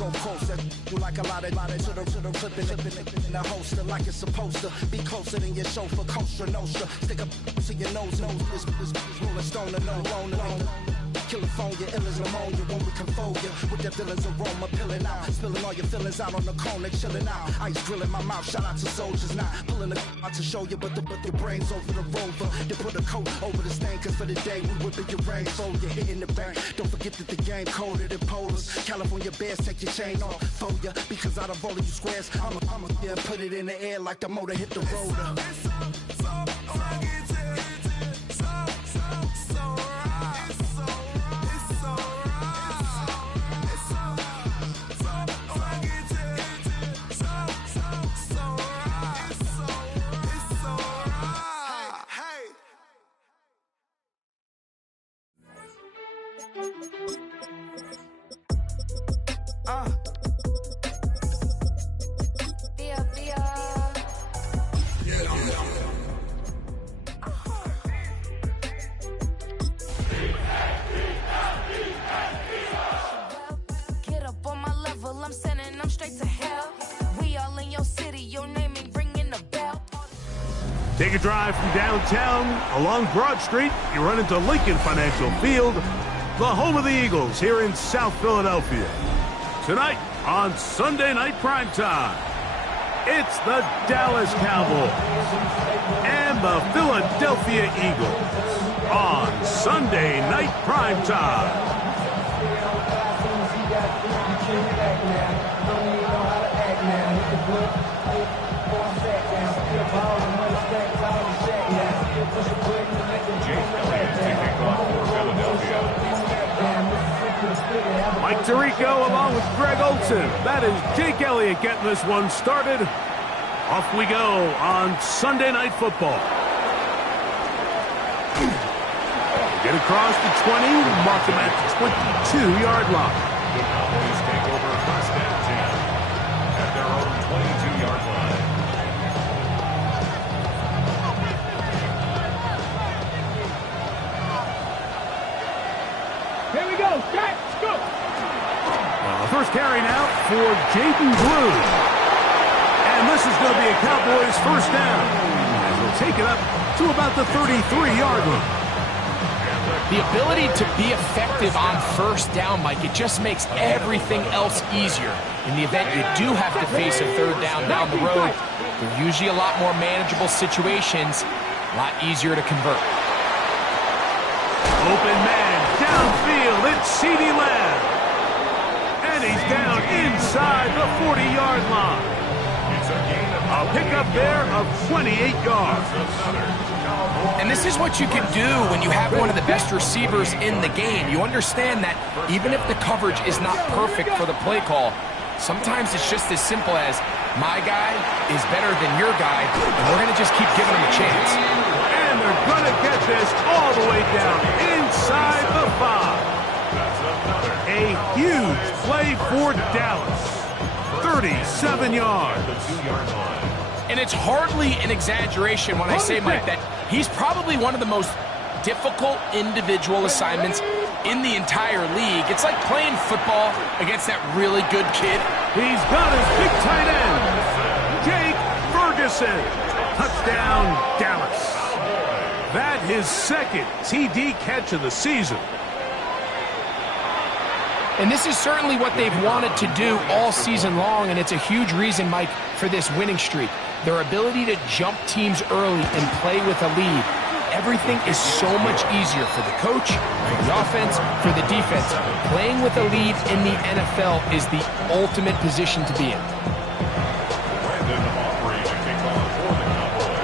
Go closer, you like a lot of to the clipping in the holster like it's supposed to be closer than your chauffeur, Costa Nostra. Stick up to your nose, this rolling stone and no rolling. California, ill as pneumonia when we confold you with that villain's aroma, pilling out, spilling all your feelings out on the corner, chilling out. Ice grilling my mouth, shout out to soldiers, not pulling the out to show you, but your brains over the rover. They put a coat over the stain, cause for the day we whipping your rainbow, you're hitting the bank. Don't forget that the game colder than polars. California bears, take your chain off for ya, because out of all of you squares, I'm a yeah, put it in the air like the motor hit the roller. Get up on my level, I'm sending them straight to hell. We all in your city, your name ain't ringing the bell. Take a drive from downtown along Broad Street. You run into Lincoln Financial Field, the home of the Eagles here in South Philadelphia. Tonight on Sunday Night Primetime, it's the Dallas Cowboys and the Philadelphia Eagles on Sunday Night Primetime. Mike Tirico along with Greg Olson. That is Jake Elliott getting this one started. Off we go on Sunday Night Football. Get across the 20, mark them at the 22-yard line. The Cowboys take over first and 10 at their own 22-yard line. Here we go, Jack, go! First carry now for Jaden Blue. And this is going to be a Cowboys first down. And they'll take it up to about the 33-yard line. The ability to be effective on first down, Mike, it just makes everything else easier. In the event you do have to face a third down the road, they're usually a lot more manageable situations, a lot easier to convert. Open man, downfield, it's CeeDee Lamb. And he's down inside the 40-yard line. A pickup there of 28 yards. And this is what you can do when you have one of the best receivers in the game. You understand that even if the coverage is not perfect for the play call, sometimes it's just as simple as my guy is better than your guy, and we're going to just keep giving him a chance. And they're going to get this all the way down inside the 5. A huge play for Dallas. 37 yards. And it's hardly an exaggeration when I say, Mike, that he's probably one of the most difficult individual assignments in the entire league. It's like playing football against that really good kid. He's got his big tight end, Jake Ferguson. Touchdown, Dallas. That his second TD catch of the season. And this is certainly what they've wanted to do all season long, and it's a huge reason, Mike, for this winning streak. Their ability to jump teams early and play with a lead. Everything is so much easier for the coach, for the offense, for the defense. Playing with a lead in the NFL is the ultimate position to be in. Brandon Aubrey to kick off for the Cowboys.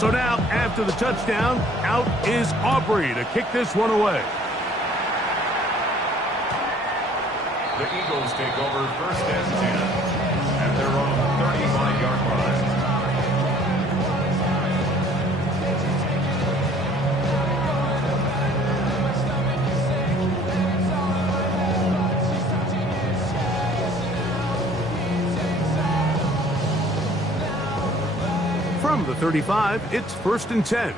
So now, after the touchdown, out is Aubrey to kick this one away. The Eagles take over first and 10 at their own 35-yard line. From the 35, it's 1st and 10.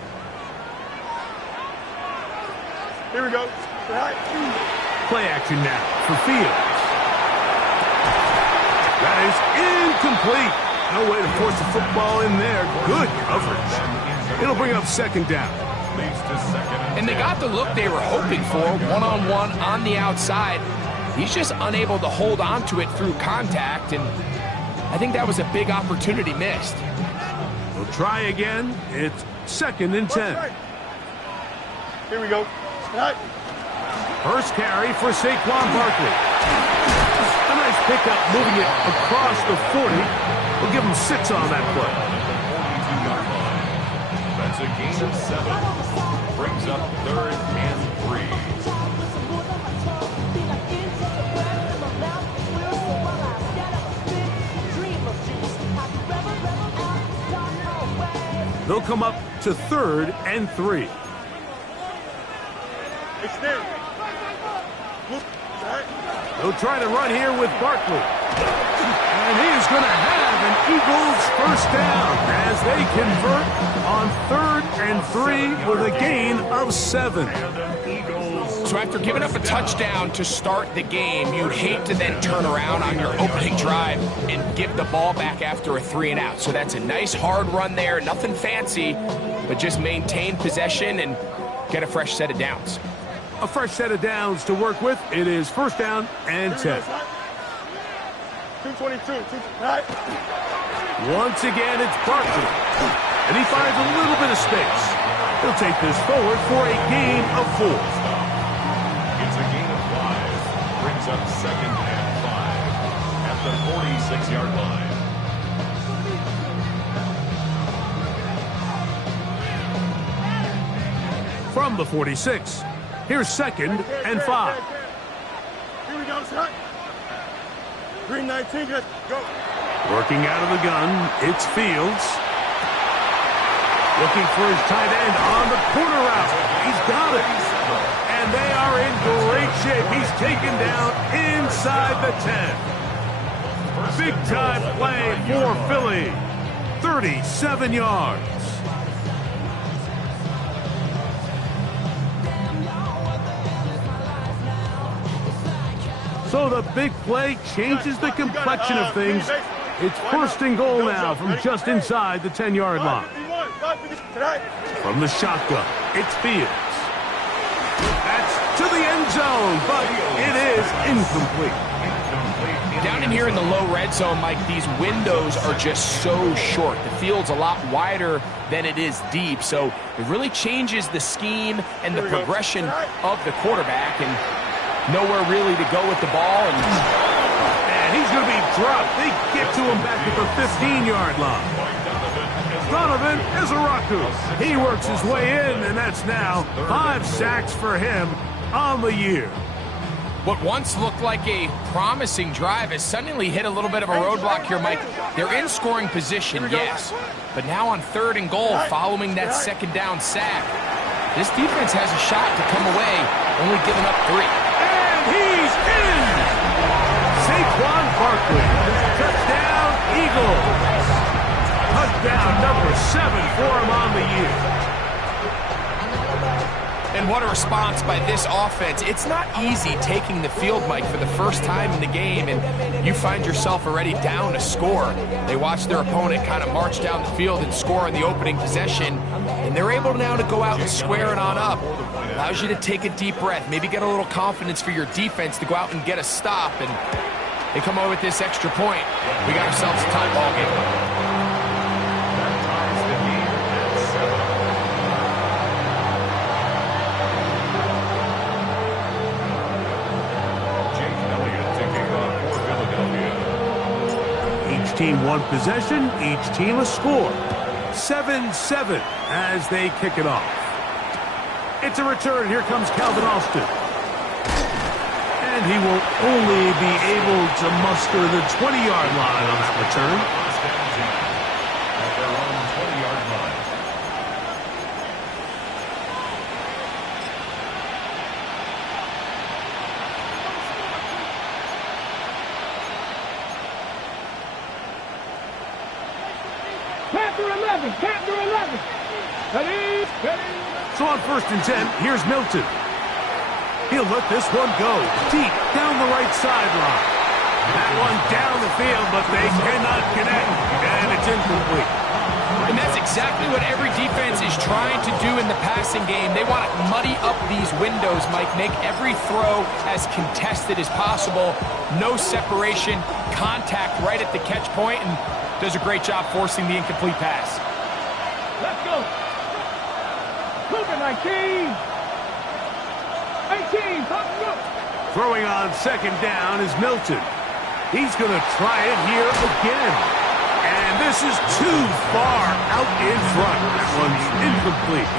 Here we go. Play action now for Fields. That is incomplete. No way to force the football in there. Good coverage. It'll bring up 2nd down. And they got the look they were hoping for, one-on-one on the outside. He's just unable to hold on to it through contact, and I think that was a big opportunity missed. We'll try again. It's 2nd and 10. Here we go. First carry for Saquon Barkley. A nice pickup moving it across the 40. We'll give him 6 on that play. That's a gain of 7. Brings up 3rd and 3. They'll come up to 3rd and 3. Extend. They'll try to run here with Barkley. And he is going to have an Eagles first down as they convert on 3rd and 3 with a gain of 7. So after giving up a touchdown to start the game, you'd hate to then turn around on your opening drive and give the ball back after a 3-and-out. So that's a nice hard run there, nothing fancy, but just maintain possession and get a fresh set of downs. A fresh set of downs to work with. It is 1st down and 10. 222. Once again, it's Barkley. And he finds a little bit of space. He'll take this forward for a gain of 4. It's a gain of 5. Brings up 2nd and 5 at the 46-yard line. From the 46, here's 2nd and 5. Here we go, son. Green 19, let's go. Working out of the gun, it's Fields. Looking for his tight end on the corner route. He's got it. And they are in great shape. He's taken down inside the 10. Big time play for Philly. 37 yards. So the big play changes the complexion of things. It's 1st and goal now from just inside the 10-yard line. From the shotgun, it's Fields. That's to the end zone, but it is incomplete. Down in here in the low red zone, Mike, these windows are just so short. The field's a lot wider than it is deep, so it really changes the scheme and the progression of the quarterback, and nowhere really to go with the ball. And he's going to be dropped. They get to him back at the 15-yard line. Donovan Izaraku. He works his way in, and that's now 5 sacks for him on the year. What once looked like a promising drive has suddenly hit a little bit of a roadblock here, Mike. They're in scoring position, yes. But now on 3rd and goal, following that 2nd down sack, this defense has a shot to come away, only giving up 3. And he's in! Saquon Barkley. Touchdown, Eagles. Touchdown number 7 for him on the year. And what a response by this offense. It's not easy taking the field, Mike, for the first time in the game, and you find yourself already down a score. They watch their opponent kind of march down the field and score in the opening possession, and they're able now to go out and square it on up. Allows you to take a deep breath, maybe get a little confidence for your defense to go out and get a stop, and they come over with this extra point. We got ourselves a tie ball game. Team 1 possession, each team a score. 7-7 as they kick it off. It's a return. Here comes Calvin Austin. And he will only be able to muster the 20-yard line on that return. At their own 20-yard line. Panther 11. 11. Count to 11. Ready? So on 1st and 10, here's Milton. He'll let this one go deep down the right sideline. That one down the field, but they cannot connect, and it's incomplete. And that's exactly what every defense is trying to do in the passing game. They want to muddy up these windows, Mike, make every throw as contested as possible. No separation, contact right at the catch point, and does a great job forcing the incomplete pass. Let's go. Cougar 19. 18. Go. Throwing on 2nd down is Milton. He's going to try it here again. And this is too far out in front. That one's incomplete.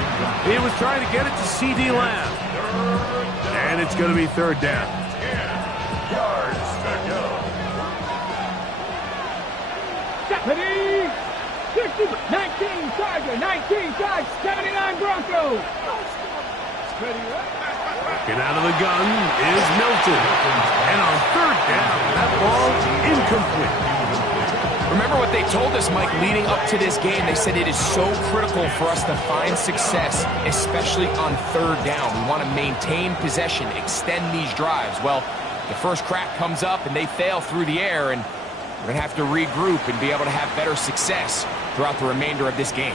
He was trying to get it to C.D. Lamb. And it's going to be 3rd down. 10 yards to go. Ready? 60, 19 Charger, 19 Charge, 79 Broncos. Get out of the gun is Milton. And on 3rd down, that ball's incomplete. Remember what they told us, Mike, leading up to this game. They said it is so critical for us to find success, especially on 3rd down. We want to maintain possession, extend these drives. Well, the first crack comes up and they fail through the air, and we're going to have to regroup and be able to have better success throughout the remainder of this game.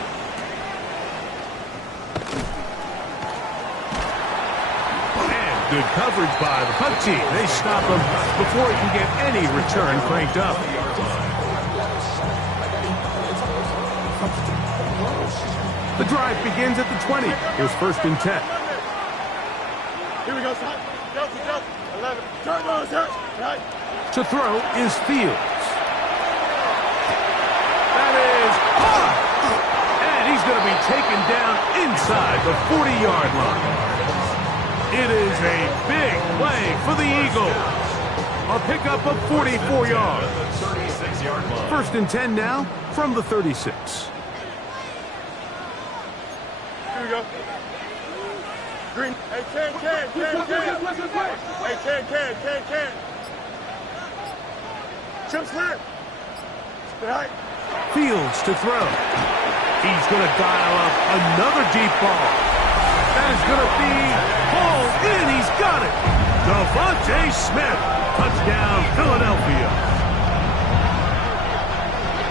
And good coverage by the punt team. They stop him before he can get any return cranked up. The drive begins at the 20. Here's 1st and 10. Here we go, son. Delta. 11. Turn those hurt. Right. To throw is Fields. That is hard. And he's going to be taken down inside the 40-yard line. It is a big play for the Eagles. A pickup of 44 yards. 36-yard line. 1st and 10 now from the 36. Here we go. Green. Hey, can. Hey, can. Chip slip. Right. Fields to throw. He's going to dial up another deep ball. That is going to be pulled in. He's got it. Devontae Smith. Touchdown, Philadelphia.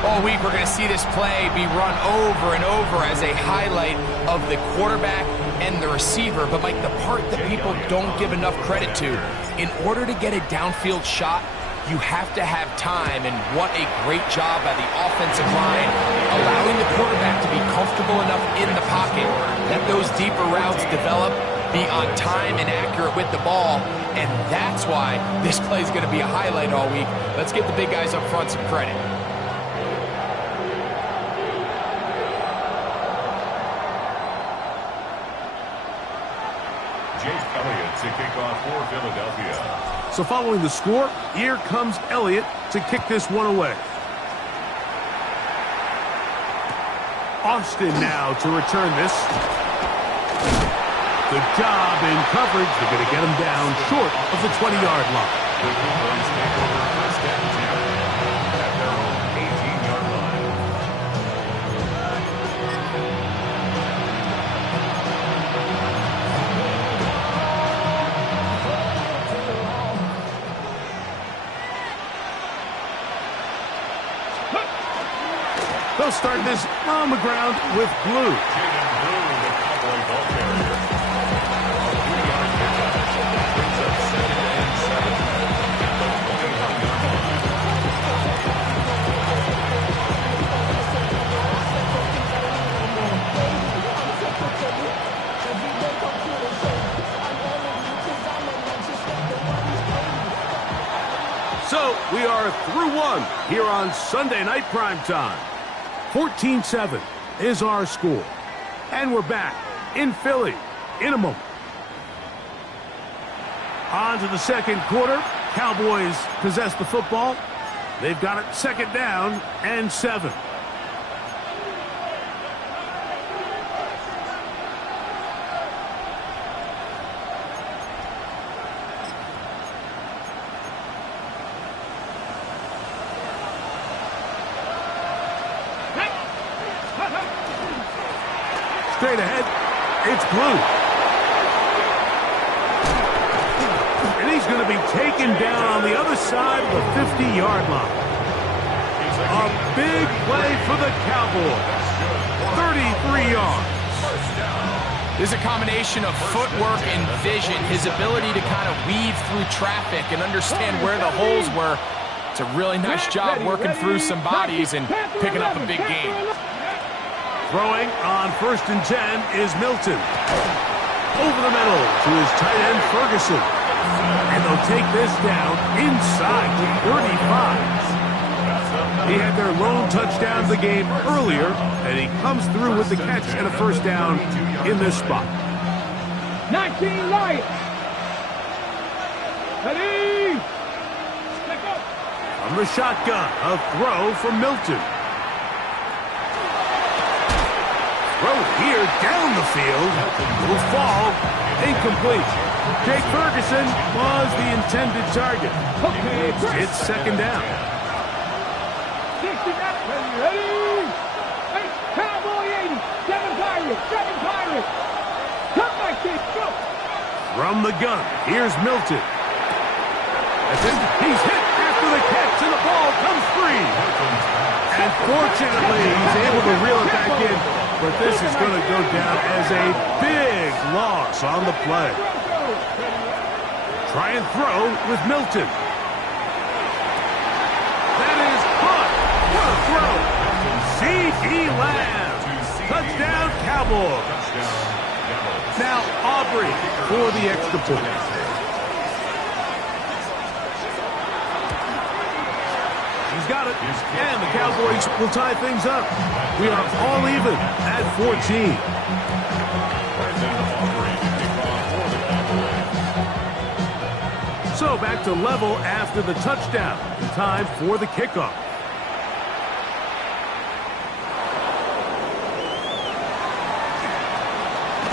All week, we're going to see this play be run over and over as a highlight of the quarterback and the receiver. But, Mike, the part that people don't give enough credit to, in order to get a downfield shot, you have to have time, and what a great job by the offensive line, allowing the quarterback to be comfortable enough in the pocket, let those deeper routes develop, be on time and accurate with the ball, and that's why this play is going to be a highlight all week. Let's give the big guys up front some credit. Jake Elliott to kick off for Philadelphia. So following the score, here comes Elliott to kick this one away. Austin now to return this. Good job in coverage. They're going to get him down short of the 20-yard line. The Eagles take over 1st and 10 at their own 18-yard line. They'll start this on the ground with Blue. Jaden Blue, the Cowboy ball carrier. A 3-yard pickup. Brings up 2nd and 7 at the 21-yard line. So we are through one here on Sunday Night Primetime. 14-7 is our score. And we're back in Philly in a moment. On to the 2nd quarter. Cowboys possess the football. They've got it 2nd down and 7. Straight ahead, it's Blue. And he's going to be taken down on the other side of the 50-yard line. A big play for the Cowboys. 33 yards. There's a combination of footwork and vision, his ability to kind of weave through traffic and understand where the holes were. It's a really nice job working through some bodies and picking up a big gain. Throwing on 1st and 10 is Milton. Over the middle to his tight end Ferguson. And they'll take this down inside the 35. He had their lone touchdown of the game earlier, and he comes through with the catch and a first down in this spot. 19 Lions. Ready? Let's go. From the shotgun, a throw from Milton. Throw here down the field. Will fall. Incomplete. Jake Ferguson was the intended target. It's 2nd down. 60 ready? 8 Cowboy 80. 7 Pirates. 7 Pirates. Come back, kid. Go. From the gun, here's Milton. He's hit after the catch, and the ball comes free. And fortunately, he's able to reel it back in, but this is going to go down as a big loss on the play. Try and throw with Milton. That is caught. What a throw. C.D. Lamb. Touchdown, Cowboys. Now Aubrey for the extra point. He's got it. And the Cowboys will tie things up. We are all even at 14. So back to level after the touchdown. Time for the kickoff.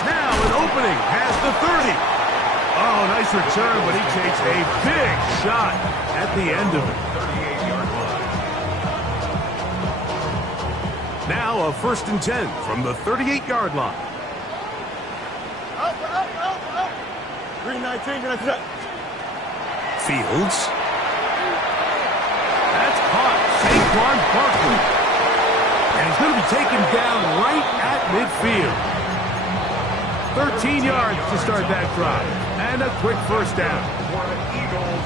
Now an opening past the 30. Oh, nice return, but he takes a big shot at the end of it. Now a 1st and 10 from the 38-yard line. Out. 319, gonna do that. Fields. That's caught. Saquon Barkley. And he's going to be taken down right at midfield. 13 yards to start that drive. And a quick first down.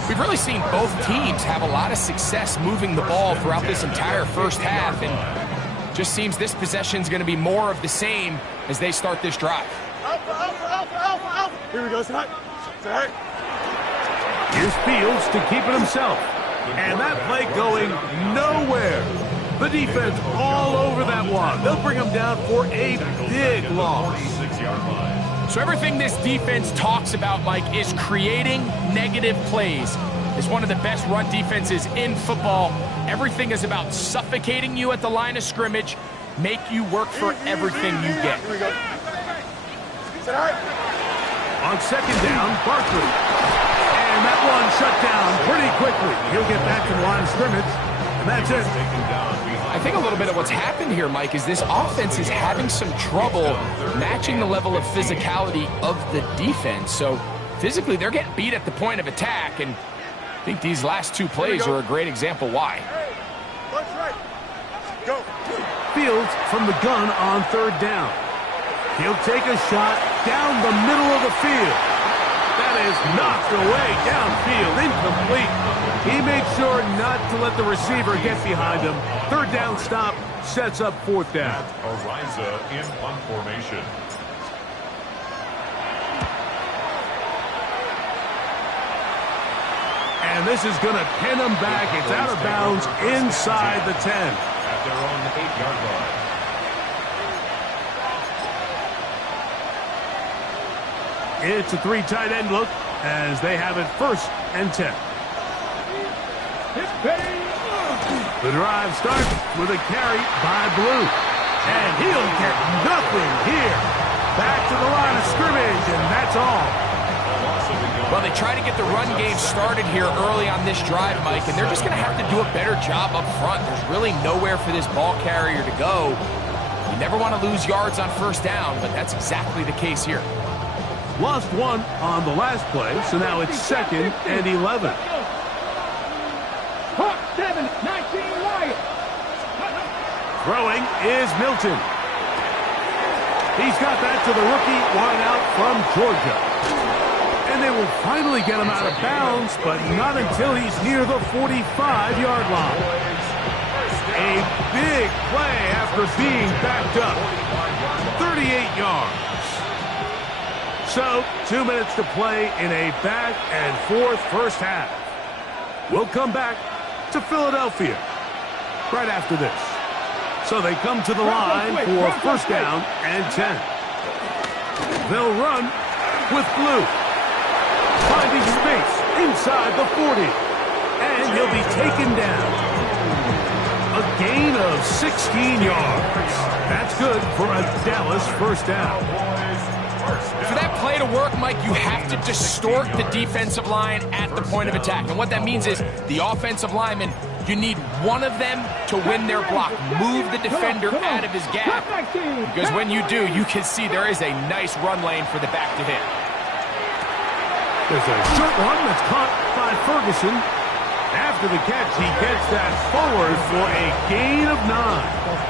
We've really seen both teams have a lot of success moving the ball throughout this entire first half, and just seems this possession's going to be more of the same as they start this drive. Alpha. Here we go, Say hi. Here's Fields to keep it himself. And that play going nowhere. The defense all over that one. They'll bring him down for a big loss. So everything this defense talks about, Mike, is creating negative plays. It's one of the best run defenses in football. Everything is about suffocating you at the line of scrimmage, make you work for everything you get. Here we go. Say hi. On 2nd down, Barkley. And that one shut down pretty quickly. He'll get back to the line of scrimmage, and that's it. I think a little bit of what's happened here, Mike, is this offense is having some trouble matching the level of physicality of the defense. So physically, they're getting beat at the point of attack, and I think these last 2 plays are a great example why. Left, right. Go. Fields from the gun on 3rd down. He'll take a shot down the middle of the field. That is knocked away downfield, incomplete. He made sure not to let the receiver get behind him. 3rd down stop sets up 4th down. Ariza in punt formation. And this is going to pin him back. It's out of bounds inside the 10. At their own 8-yard line. It's a 3 tight end look as they have it 1st and 10. The drive starts with a carry by Blue. And he'll get nothing here. Back to the line of scrimmage, and that's all. Well, they try to get the run game started here early on this drive, Mike, and they're just going to have to do a better job up front. There's really nowhere for this ball carrier to go. You never want to lose yards on first down, but that's exactly the case here. Lost one on the last play, so now it's 2nd and 11. Hawk 7, 19 Wyatt. Throwing is Milton. He's got that to the rookie wideout from Georgia. And they will finally get him out of bounds, but not until he's near the 45-yard line. A big play after being backed up. 38 yards. So, 2 minutes to play in a back-and-forth first half. We'll come back to Philadelphia right after this. So they come to the line for first down and 10. They'll run with Blue. Finding space inside the 40. And he'll be taken down. A gain of 16 yards. That's good for a Dallas first down. For that play to work, Mike, you have to distort the defensive line at the point of attack. And what that means is the offensive lineman, you need one of them to win their block. Move the defender out of his gap. Because when you do, you can see there is a nice run lane for the back to hit. There's a short one that's caught by Ferguson. After the catch, he gets that forward for a gain of 9.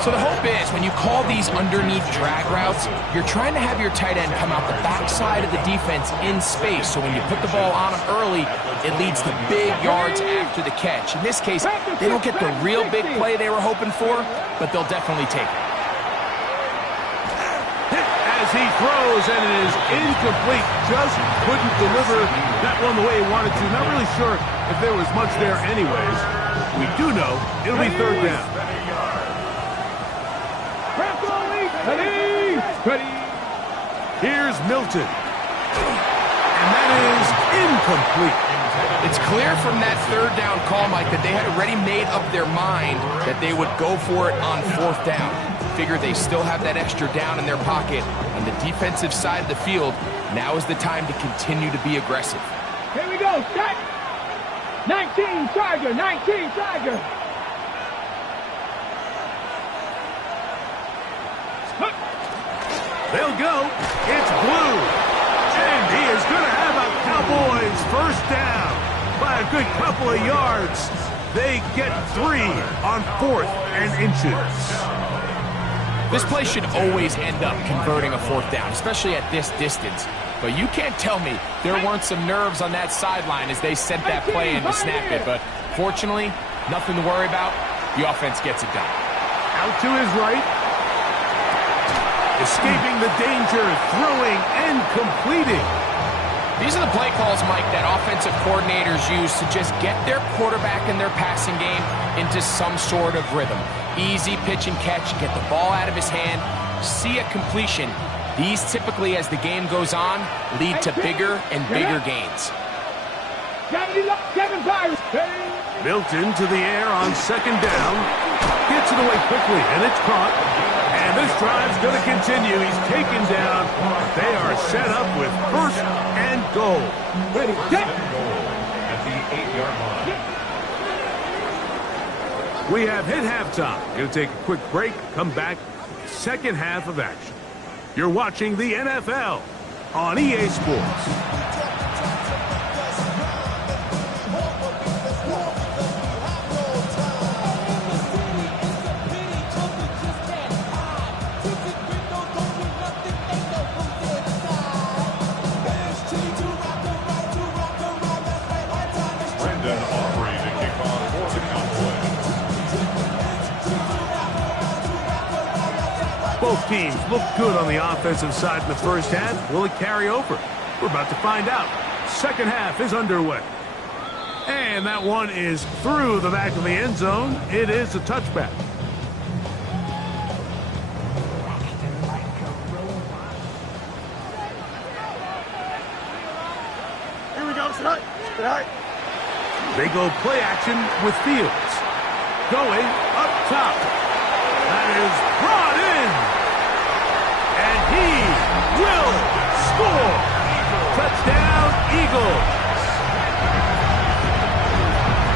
So the hope is when you call these underneath drag routes, you're trying to have your tight end come out the backside of the defense in space. So when you put the ball on him early, it leads to big yards after the catch. In this case, they don't get the real big play they were hoping for, but they'll definitely take it. Hit as he throws, and it is incomplete. Just couldn't deliver that one the way he wanted to. Not really sure if there was much there anyways. We do know it'll be third down. Ready. Here's Milton. And that is incomplete. It's clear from that third down call, Mike, that they had already made up their mind that they would go for it on fourth down. Figure they still have that extra down in their pocket. On the defensive side of the field, now is the time to continue to be aggressive. Here we go. Set. 19 Tiger. 19 Tiger. They'll go. It's Blue. And he is going to have a Cowboys first down by a good couple of yards. They get 3 on 4th and inches. This play should always end up converting a fourth down, especially at this distance. But you can't tell me there weren't some nerves on that sideline as they sent that play in to snap it. But fortunately, nothing to worry about. The offense gets it done. Out to his right. Escaping the danger, throwing and completing. These are the play calls, Mike, that offensive coordinators use to just get their quarterback and their passing game into some sort of rhythm. Easy pitch and catch, get the ball out of his hand, see a completion. These typically, as the game goes on, lead to bigger and bigger gains. Milton to the air on second down. Gets it away quickly, and it's caught. And this drive's going to continue. He's taken down. They are set up with first and goal. Ready, set. At the 8-yard line. We have hit halftime. Going to take a quick break. Come back. Second half of action. You're watching the NFL on EA Sports. Both teams look good on the offensive side in the first half. Will it carry over? We're about to find out. Second half is underway. And that one is through the back of the end zone. It is a touchback. Here we go, tonight. They go play action with Fields. Going up top. That is brought in. And he will score. Touchdown, Eagles.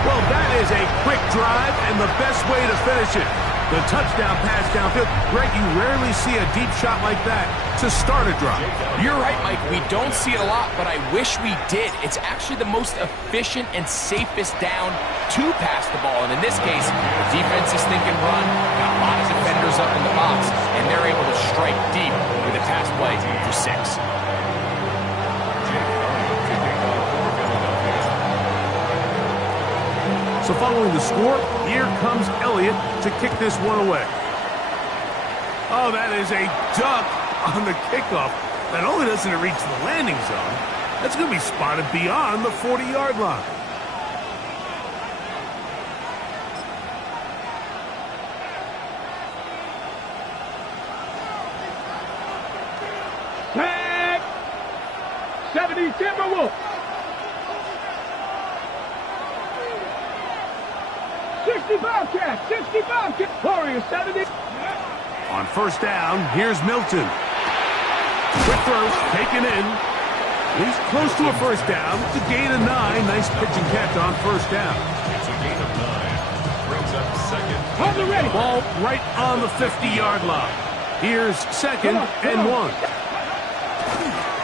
Well, that is a quick drive and the best way to finish it. The touchdown pass downfield. Greg, you rarely see a deep shot like that to start a drive. You're right, Mike. We don't see it a lot, but I wish we did. It's actually the most efficient and safest down to pass the ball. And in this case, the defense is thinking run, got a lot of defenders up in the box, and they're able to strike deep with a pass play for 6. So following the score, here comes Elliott to kick this one away. Oh, that is a duck on the kickoff. Not only doesn't it reach the landing zone, that's going to be spotted beyond the 40-yard line. Tag! 70 Timberwolves. 65 Cats, 65 Cats. Warriors 70. On first down, here's Milton. Quick throw, taken in. He's close to a first down. It's a gain of 9. Nice pitch and catch on first down. It's a gain of 9. Brings up second. On the ready. Ball right on the 50-yard line. Here's second and 1.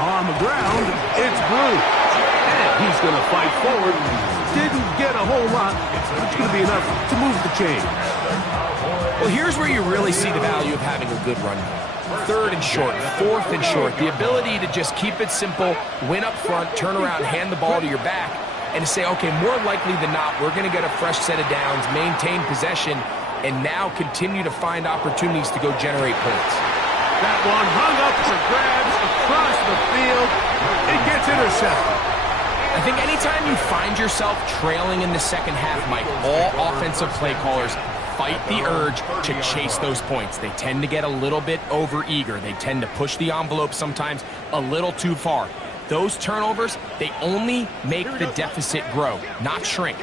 On the ground, it's Blue. And he's going to fight forward. Didn't get a whole lot. It's going to be enough to move the chain. Well, here's where you really see the value of having a good run game. 3rd and short, 4th and short. The ability to just keep it simple, win up front, turn around, hand the ball to your back, and to say, okay, more likely than not, we're going to get a fresh set of downs, maintain possession, and now continue to find opportunities to go generate points. That one hung up for grabs across the field. It gets intercepted. I think anytime you find yourself trailing in the second half, Mike, all offensive play callers fight the urge to chase those points. They tend to get a little bit over-eager. They tend to push the envelope sometimes a little too far. Those turnovers, they only make the deficit grow, not shrink.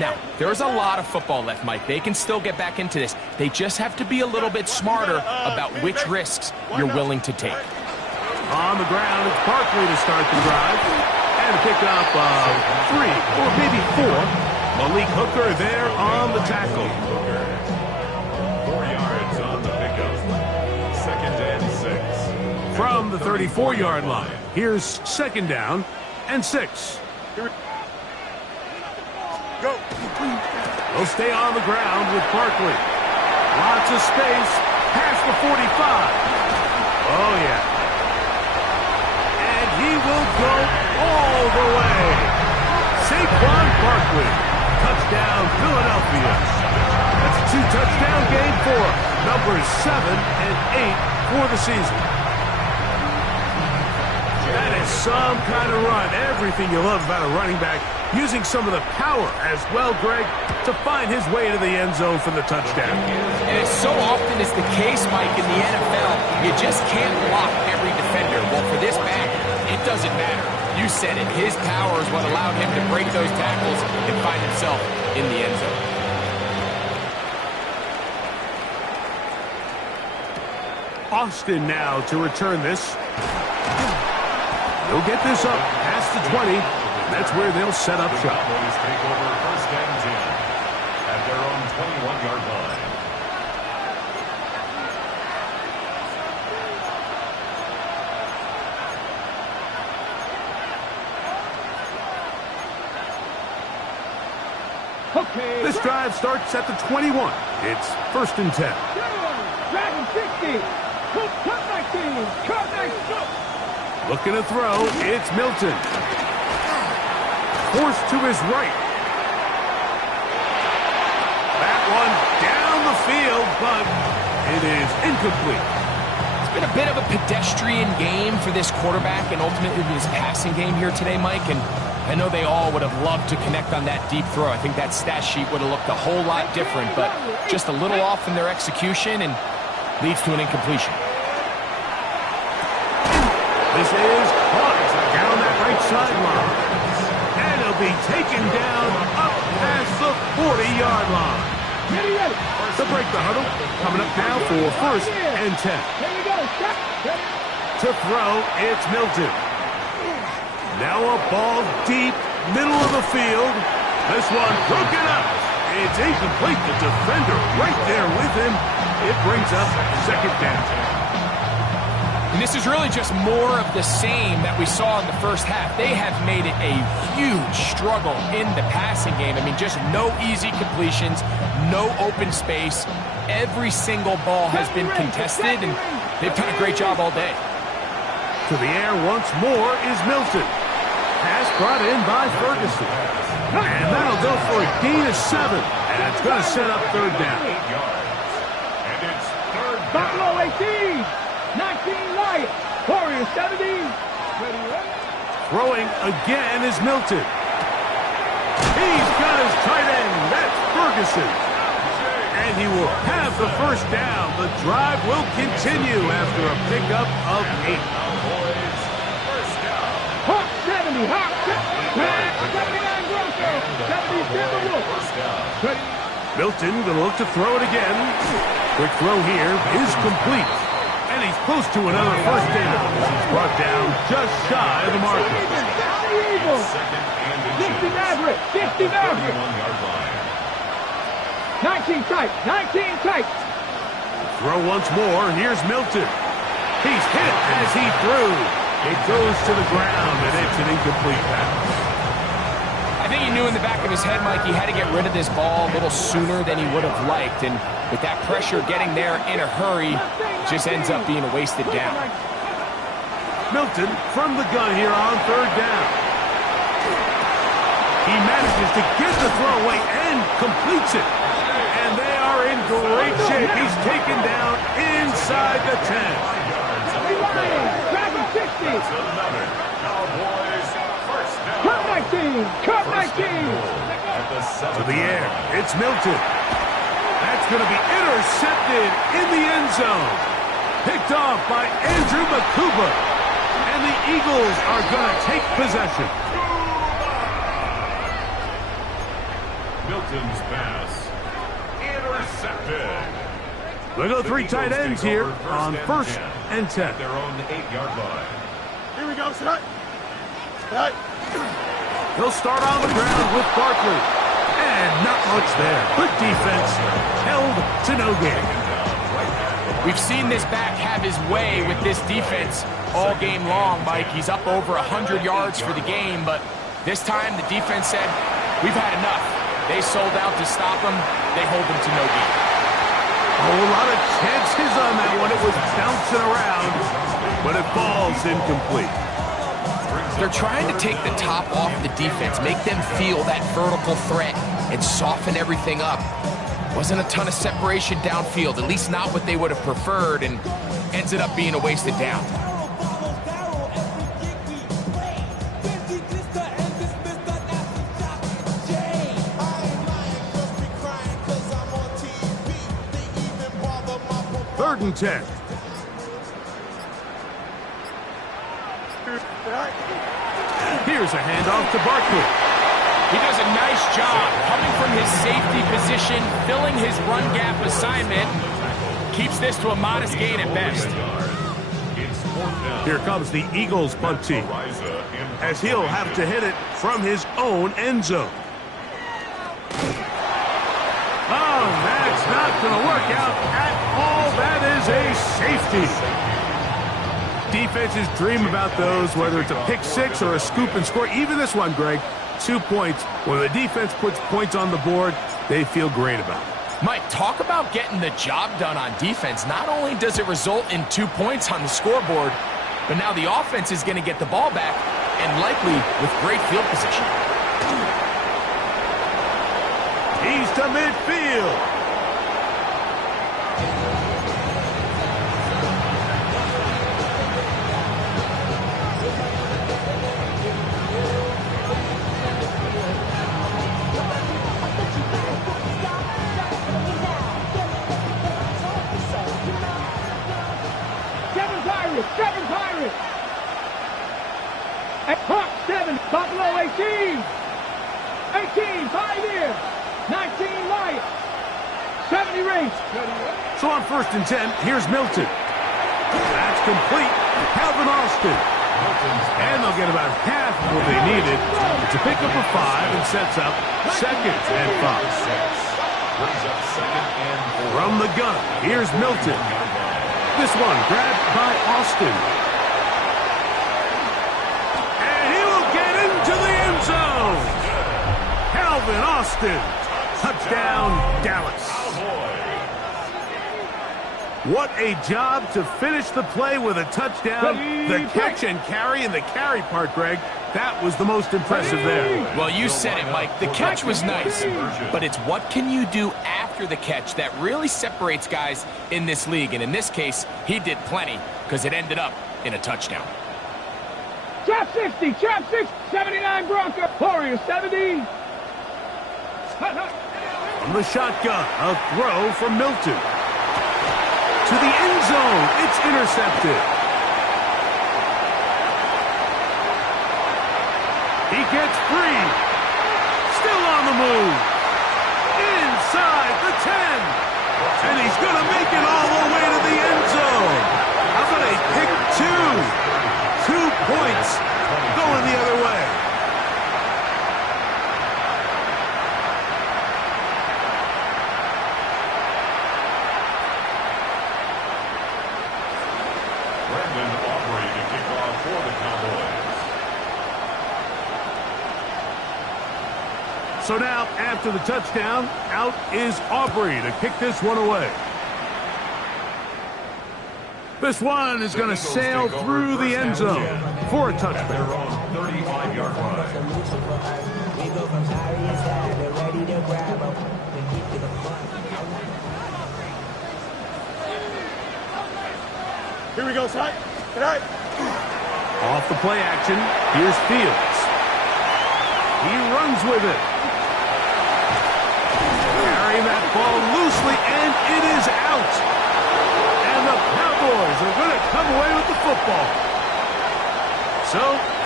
Now, there's a lot of football left, Mike. They can still get back into this. They just have to be a little bit smarter about which risks you're willing to take. On the ground, it's Barkley to start the drive. And pick up 3 or maybe 4. Malik Hooker there on the tackle. 4 yards on the pickup. 2nd and 6. From the 34-yard line, here's second down and 6. Go. They'll stay on the ground with Barkley. Lots of space past the 45. Oh, yeah. And he will go all the way. Saquon Barkley. Touchdown, Philadelphia. That's a 2-touchdown game for numbers 7 and 8 for the season. That is some kind of run. Everything you love about a running back, using some of the power as well, Greg, to find his way to the end zone for the touchdown. And it so often is the case, Mike, in the NFL, you just can't block every defender. Well, for this back, it doesn't matter. You said it. His power is what allowed him to break those tackles and find himself in the end zone. Austin now to return this. They'll get this up past the 20. That's where they'll set up shop. Cowboys take over 1st and 10 at their own 21-yard line. Okay. This drive starts at the 21. It's 1st and 10. Dragon 60. Cut my team. Cut my foot. Looking to throw, it's Milton. Forced to his right. That one down the field, but it is incomplete. It's been a bit of a pedestrian game for this quarterback and ultimately this passing game here today, Mike, and I know they all would have loved to connect on that deep throw. I think that stat sheet would have looked a whole lot different, but just a little off in their execution and leads to an incompletion. This is caught down that right sideline. And it'll be taken down up past the 40-yard line. Ready. To break the huddle, coming up now for 1st and 10. Here we go. To throw, it's Milton. Now a ball deep, middle of the field. This one broken up. It's incomplete. The defender right there with him. It brings up second down. And this is really just more of the same that we saw in the first half. They have made it a huge struggle in the passing game. I mean, just no easy completions, no open space. Every single ball has been contested, and they've done a great job all day. To the air once more is Milton. Pass brought in by Ferguson. And that'll go for a gain of 7. And it's going to set up third down. 8 yards. And it's third down. Buffalo 18, 19 Lions, Warriors 17. Throwing again is Milton. He's got his tight end. That's Ferguson. And he will have the first down. The drive will continue after a pickup of 8. Cowboys, first down. Hawk 70, Hawk 79 Grosso, 70 Timberwolves. First down. Milton going to look to throw it again. Quick throw here is complete. And he's close to another first down. He's brought down just shy of the marker. The Eagles. Second and 50 Maverick, 50 Maverick. 31-yard line. 19 tight, 19 tight. Throw once more. Here's Milton. He's hit as he threw. It goes to the ground, and it's an incomplete pass. I think he knew in the back of his head, Mike, he had to get rid of this ball a little sooner than he would have liked. And with that pressure getting there in a hurry, just ends up being a wasted down. Milton from the gun here on third down. He manages to get the throw away and completes it. And they are in great shape. He's taken down inside the 10. Dragon 60. Another Cowboys, first down. Cut 19, cut 19. At the To the air, it's Milton. That's going to be intercepted in the end zone. Picked off by Andrew Makuba. And the Eagles are going to take possession. Milton's pass. Intercepted. They go 3 tight ends here on first and 10. At their own 8-yard line. Here we go, set. Set. He'll start on the ground with Barkley. And not much there. Good defense. Held to no gain. We've seen this back have his way with this defense all game long, Mike. He's up over 100 yards for the game, but this time the defense said, we've had enough. They sold out to stop him. They hold him to no gain. A whole lot of chances on that one. It was bouncing around, but it falls incomplete. They're trying to take the top off the defense, make them feel that vertical threat, and soften everything up. Wasn't a ton of separation downfield, at least not what they would have preferred, and ends up being a wasted down. Third and 10. Here's a handoff to Barkley. He does a nice job coming from his safety position, filling his run gap assignment. Keeps this to a modest gain at best. It's fourth down. Here comes the Eagles punt team, as he'll have to hit it from his own end zone. Oh, that's not going to work out at all. That is a safety. Defenses dream about those, whether it's a pick six or a scoop and score. Even this one, Greg, 2 points. When the defense puts points on the board, they feel great about it. Mike, talk about getting the job done on defense. Not only does it result in 2 points on the scoreboard, but now the offense is going to get the ball back, and likely with great field position. He's to midfield. Seven Pirates. At Hawk 7, Buffalo 18. 18, 5 here. 19 Lions. 70 Rays. So on first and 10, here's Milton. That's complete. Calvin Austin. And they'll get about half of what they needed. It's a pickup of 5 and sets up 2nd and 5. Brings up 2nd and 4. From the gun, here's Milton. This one grabbed by Austin. And he will get into the end zone. Calvin Austin. Touchdown, Dallas. What a job to finish the play with a touchdown. The catch and carry, and the carry part, Greg, that was the most impressive there. Well, you said it, Mike. The catch was nice, but it's what can you do after the catch that really separates guys in this league. And in this case, he did plenty because it ended up in a touchdown. Trap 60, trap 60, 79 Bronco, Warriors 70. From the shotgun, a throw from Milton. To the end zone, it's intercepted. He gets free. Still on the move. Inside the 10. And he's going to make it all the way to the end zone. How about a pick 2? 2 points going the other way. Brandon Aubrey to kick off for the Cowboys. So now, after the touchdown, out is Aubrey to kick this one away. This one is going to sail through the end zone for a touchdown. Their own 35-yard line. Here we go, son. Good night. Off the play action, here's Fields. He runs with it. Carrying that ball loosely, and it is out. And the Cowboys are going to come away with the football. So,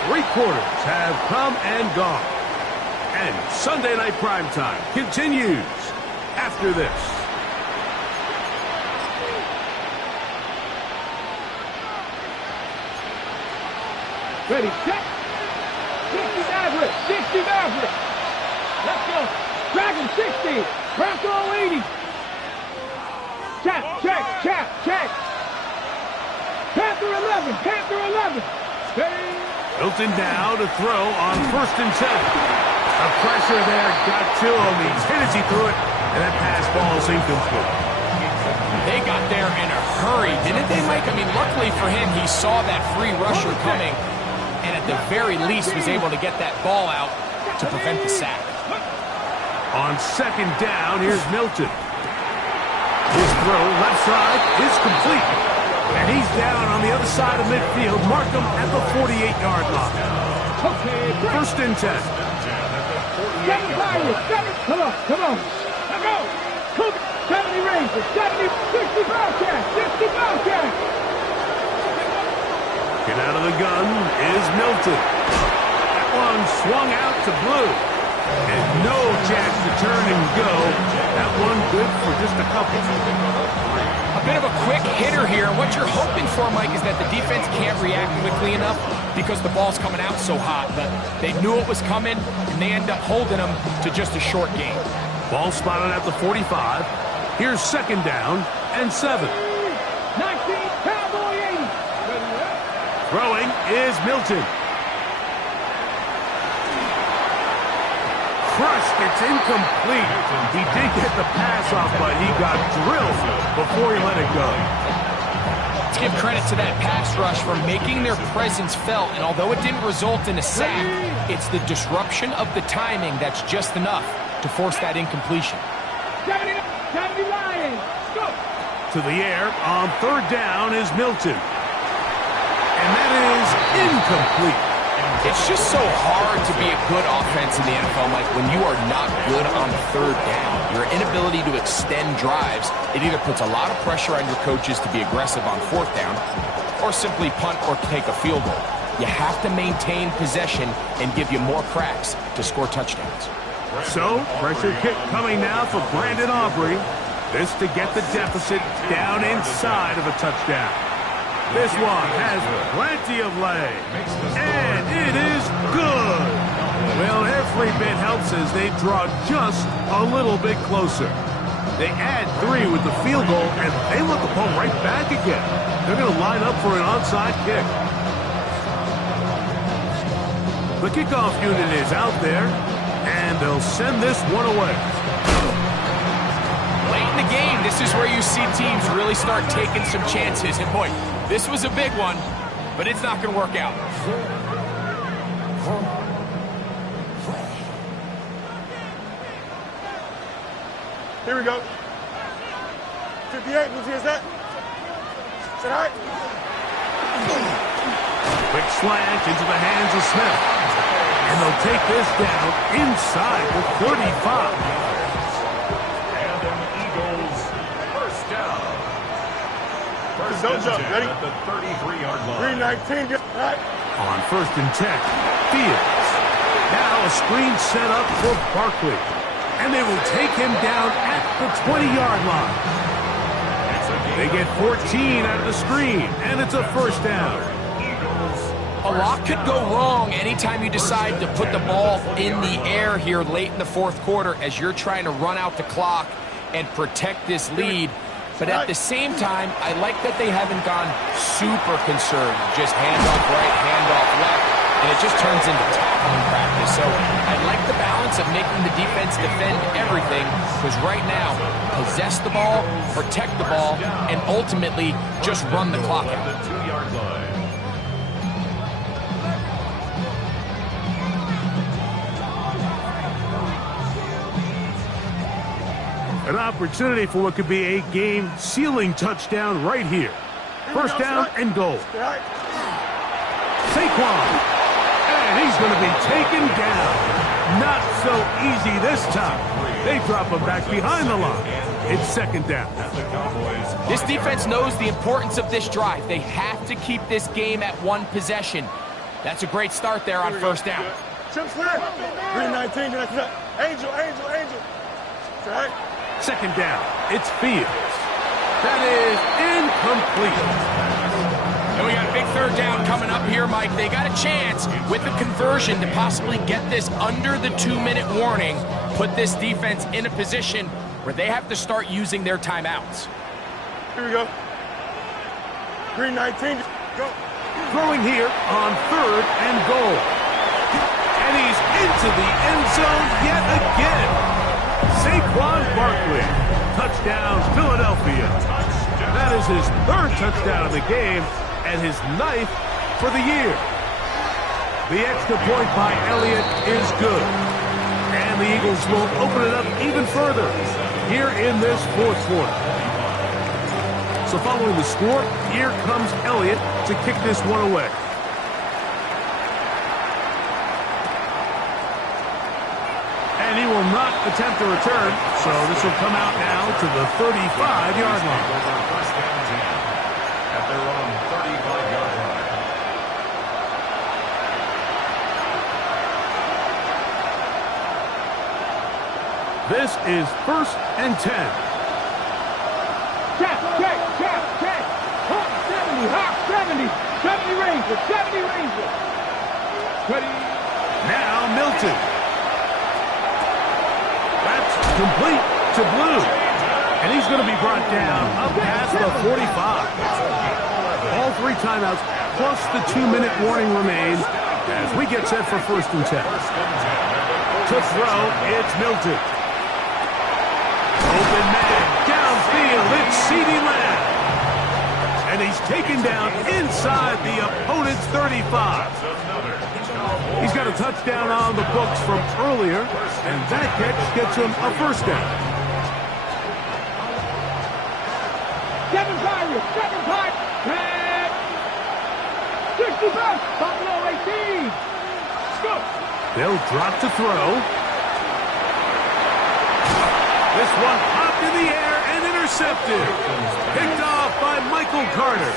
3 quarters have come and gone. And Sunday Night Primetime continues after this. Ready, check. 60 Maverick, 60 Maverick. Let's go. Dragon 60, Bronco 80. Check, check. Panther 11, Panther 11. Steady. Milton now to throw on 1st and 7. The pressure there got to him. He's hit as he threw it, and that pass ball is incomplete. They got there in a hurry, didn't they, Mike? I mean, luckily for him, he saw that free rusher coming, and at the very least was able to get that ball out to prevent the sack. On 2nd down, here's Milton. His throw, left side, is complete. And he's down on the other side of midfield. Mark him at the 48-yard line. Okay, 1st and 10. 7 Pirates, 7. Come on. Let's go. Cook, 70 Rangers, 70, 60 Bobcats, 60 Bobcats. Get out of the gun is Milton. That one swung out to Blue. And no chance to turn and go. That one good for just a couple. A bit of a quick hitter here. And what you're hoping for, Mike, is that the defense can't react quickly enough because the ball's coming out so hot. But they knew it was coming, and they end up holding them to just a short game. Ball spotted at the 45. Here's 2nd down and 7. 19, Cowboy 80. Throwing is Milton. Crushed, it's incomplete. He did get the pass off, but he got drilled before he let it go. Let's give credit to that pass rush for making their presence felt, and although it didn't result in a sack, it's the disruption of the timing that's just enough to force that incompletion. 70 Lions, go. To the air on 3rd down is Milton. And that is incomplete. It's just so hard to be a good offense in the NFL, Mike, when you are not good on 3rd down. Your inability to extend drives, it either puts a lot of pressure on your coaches to be aggressive on 4th down or simply punt or take a field goal. You have to maintain possession and give you more cracks to score touchdowns. So, pressure kick coming now for Brandon Aubrey. This to get the deficit down inside of a touchdown. This one has plenty of leg. And it is good. Well, every bit helps as they draw just a little bit closer. They add 3 with the field goal, and they want the ball right back again. They're going to line up for an onside kick. The kickoff unit is out there, and they'll send this one away. Late in the game, this is where you see teams really start taking some chances. And boy, this was a big one, but it's not going to work out. Here we go. 58, who's here's that? Say hi. Quick slant into the hands of Smith. And they'll take this down inside the 35. And an Eagles first down. First Don't jump, ready? at the 33-yard line. 319, get right. On 1st and 10, Fields. Now a screen set up for Barkley. And they will take him down at the 20-yard line. They get 14 out of the screen, and it's a first down. A lot could go wrong anytime you decide to put the ball in the air here late in the 4th quarter as you're trying to run out the clock and protect this lead. But at the same time, I like that they haven't gone super concerned. Just handoff right, handoff left, and it just turns into tackling practice. So I like the balance of making the defense defend everything, because right now, possess the ball, protect the ball, and ultimately just run the clock out. The 2-yard line. An opportunity for what could be a game-sealing touchdown right here. First down and goal. Saquon. And he's going to be taken down. Not so easy this time. They drop him back behind the line. It's 2nd down. This defense knows the importance of this drive. They have to keep this game at 1 possession. That's a great start there on 1st down. Chip Slam. 319, Angel. Say hi. 2nd down. It's Fields. That is incomplete. And we got a big 3rd down coming up here, Mike. They got a chance with the conversion to possibly get this under the 2-minute warning, put this defense in a position where they have to start using their timeouts. Here we go. 319, go. Throwing here on 3rd and goal. And he's into the end zone yet again. Saquon Barkley. Touchdown, Philadelphia. That is his 3rd touchdown of the game and his 9th for the year. The extra point by Elliott is good. And the Eagles will open it up even further here in this 4th quarter. So following the score, here comes Elliott to kick this one away. And he will not attempt a return, so this will come out now to the 35-yard line. First down 10 at their own 35-yard line. This is 1st and 10. Check. Hawk 70, 70 Rangers. 20. Now Milton. That's complete to Blue. And he's going to be brought down up past the 45. All 3 timeouts plus the 2-minute warning remain as we get set for 1st and 10. To throw, it's Milton. Open man, downfield, it's CeeDee Lamb. And he's taken down inside the opponent's 35. He's got a touchdown on the books from earlier, and that catch gets him a first down. 7 5, 65, Buffalo 18. Go. They'll drop to throw. This one popped in the air and intercepted. Picked off by Michael Carter.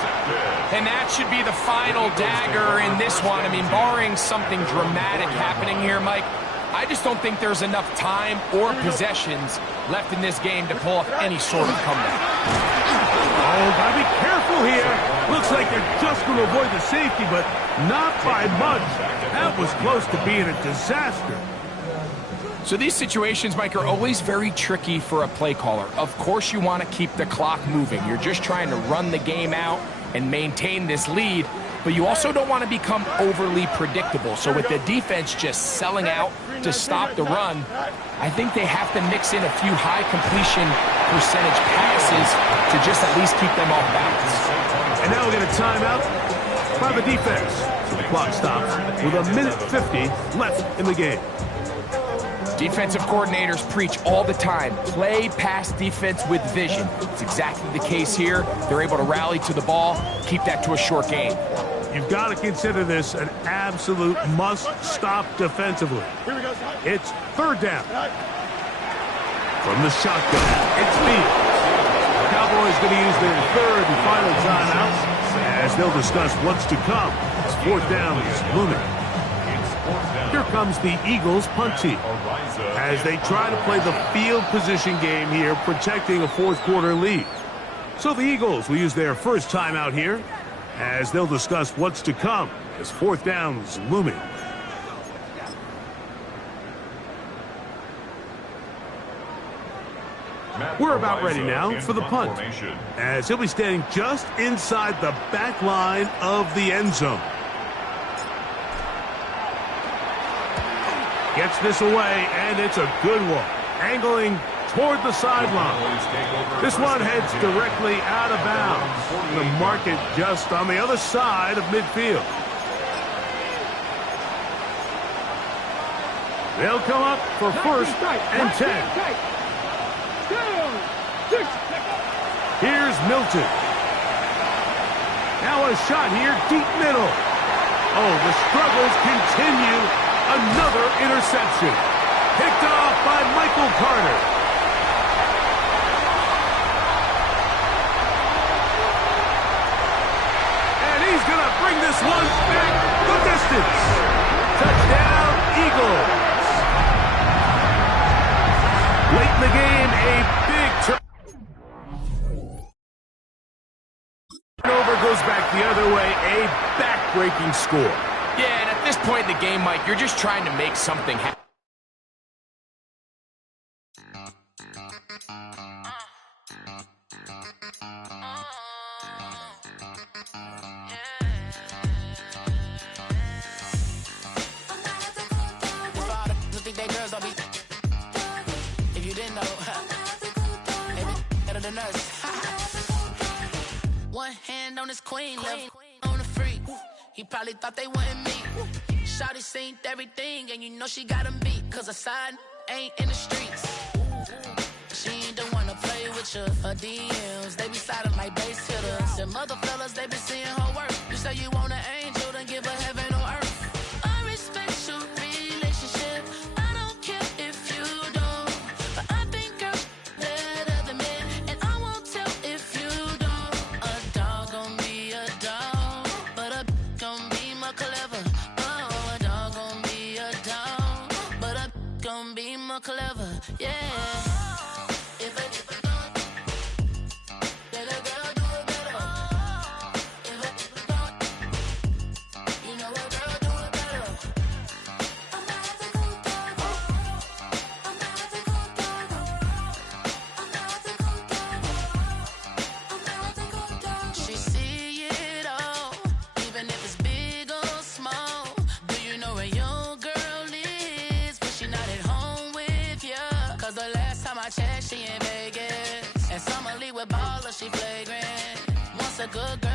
And that should be the final dagger in this one. I mean, barring something dramatic happening here, Mike, I just don't think there's enough time or possessions left in this game to pull off any sort of comeback. Oh, gotta be careful here. Looks like they're just going to avoid the safety, but not by much. That was close to being a disaster. So these situations, Mike, are always very tricky for a play caller. Of course you want to keep the clock moving. You're just trying to run the game out and maintain this lead, but you also don't want to become overly predictable. So with the defense just selling out to stop the run, I think they have to mix in a few high completion percentage passes to just at least keep them off balance. And now we're going to timeout by the defense. So the clock stops with 1:50 left in the game. Defensive coordinators preach all the time, play pass defense with vision. It's exactly the case here. They're able to rally to the ball, keep that to a short game. You've got to consider this an absolute must-stop defensively. It's third down. From the shotgun, it's Fields. The Cowboys going to use their third and final timeout as they'll discuss what's to come. It's fourth down is looming. Here comes the Eagles punt team as they try to play the field position game here, protecting a fourth quarter lead. So the Eagles will use their first timeout here as they'll discuss what's to come as fourth down is looming. We're about ready now for the punt, as he'll be standing just inside the back line of the end zone. Gets this away, and it's a good one. Angling toward the sideline. This one heads directly out of bounds. The market just on the other side of midfield. They'll come up for first and 10. Here's Milton. Now a shot here, deep middle. Oh, the struggles continue. Another interception. Picked off by Michael Carter. And he's going to bring this one back the distance. Touchdown, Eagles. Late in the game, a big turnover goes back the other way. A back-breaking score. Yeah, and at this point in the game, Mike, you're just trying to make something happen. If you didn't know, better than us. One hand on his queen, left on the freak. He probably thought they wanted me. Shawty seen everything, and you know she got him beat. Cause her side ain't in the streets. She ain't the one to play with you. Her DMs, they be silent like bass hitters. Them other fellas, they be seeing her work. You say you want an angel, then give her heaven on earth. I respect your relationship. I don't care if you don't. But I think girls better than men. And I won't tell if you don't. A dog gon' be a dog. But a gon' be more clever. Oh, a dog gon' be a dog. But a gon' be more clever. Yeah. She in Vegas, and Summer Lee with Baller, she flagrant. Once a good girl.